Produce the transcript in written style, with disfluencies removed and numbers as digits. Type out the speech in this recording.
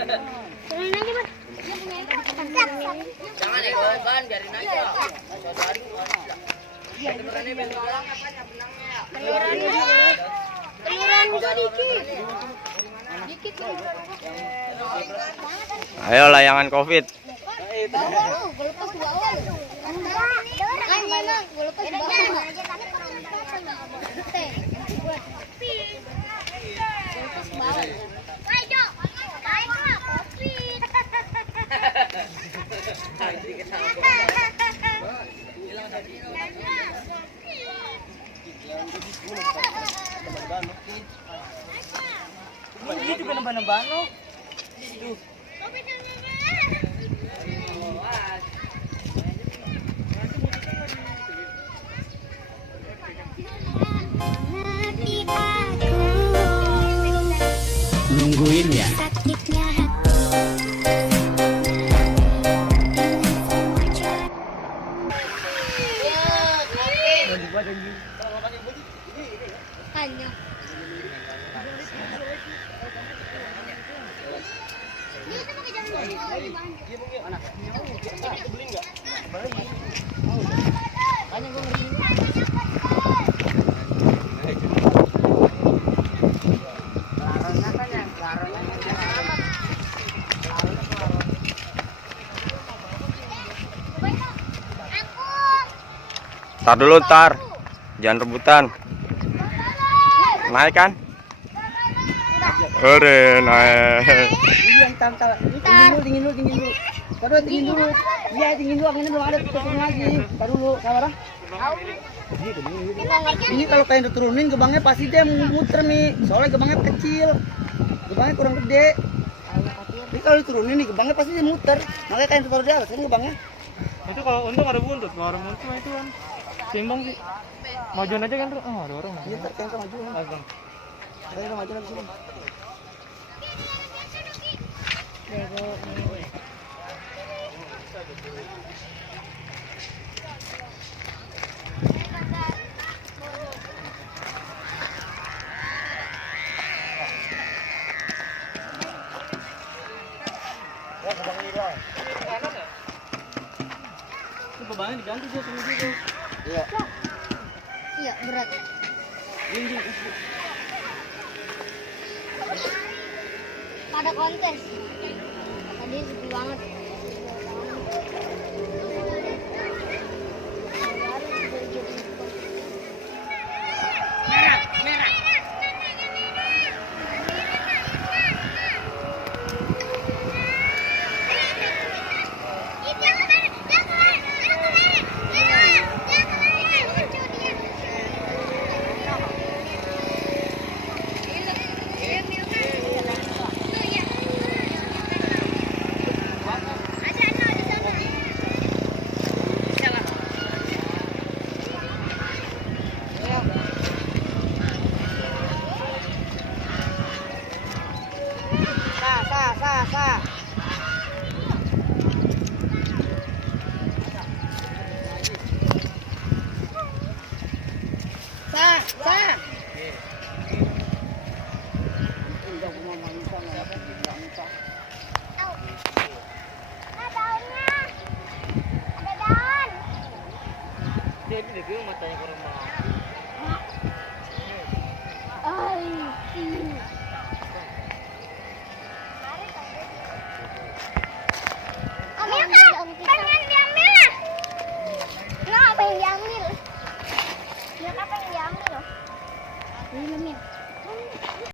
Turunin aja, Bang. Jangan ya, Ban, biarin aja. Saudarin gua. Benerannya bentolan apanya benangnya? Teluran juga dikit. Dikit. Ayo layangan COVID. Gue lepas bawah. Kan mana? Gue lepas bawah. Ini juga nambah-nambah. Nungguin ya. Sakitnya hanya Tar dulu, tar. Jangan rebutan. Naik kan? Ore, naik. Yang tangkal. Dingin dulu. Taruh dingin dulu. Iya, dingin dulu. Anginnya belum ada, tutup lagi. Taruh dulu, sabar. Ini kalau kalian turunin gebangnya pasti dia muter nih. Soalnya gebangnya kecil. Gebangnya kurang gede. Ini kalau diturunin nih gebangnya pasti dia muter. Makanya kalian taruh di atas kan gebangnya. Itu kalau untung ada buntut, kalau ada buntut mah itu kan seimbang sih. Majuan aja kan tuh. Oh, ada orang. Iya, ntar kalian maju. Kalian maju lagi sini. Ini bebannya diganti sih sama gitu. Iya. iya berat. Pada kontes. Tadi sepi banget. Dia bilang matanya kurang Pengen diambil. Nggak pengen diambil. Dia pengen diambil loh. Ini